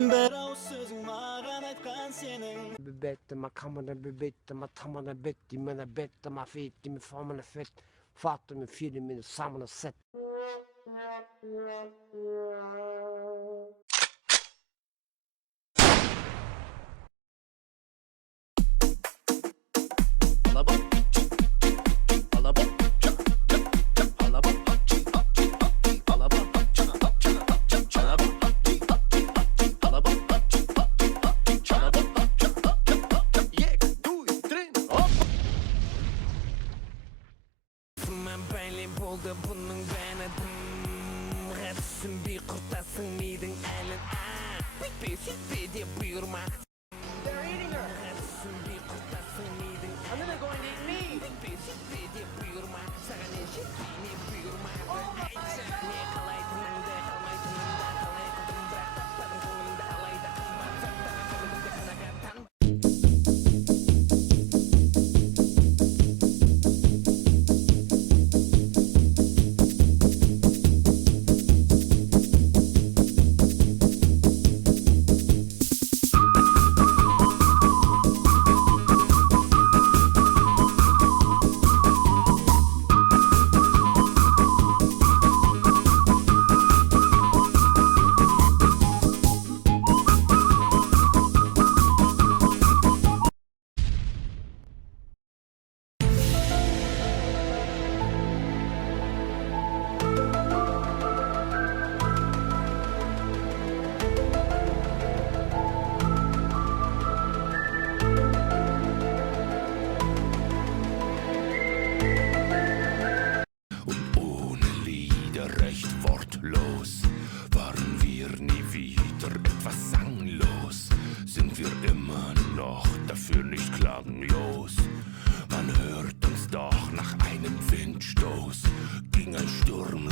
Berau sözün mağaran etkan senin. Bebettime, kamera bebettime, tamana bettime, bettime, fittime, famene fett, fattime, filmine, samene set. Ben belli buldu bunun denedim. Hepsin bir kurtasın midin elin. Bir süt diye buyurma. They're eating her. Hepsin bir kurtasın midin. And then they're going to eat me. Bir süt diye buyurma. Sana ne şekini buyurma. Niye kalaydın önde kalmaydın önde kalay kudum bırak tatlım kolunda alayda kımbar. Zaten kalımda kanakatan. Ohne Lieder recht wortlos waren wir nie wieder etwas sanglos. Sind wir immer noch dafür nicht klagenlos? Man hört uns doch nach einem Windstoß, ging ein Sturm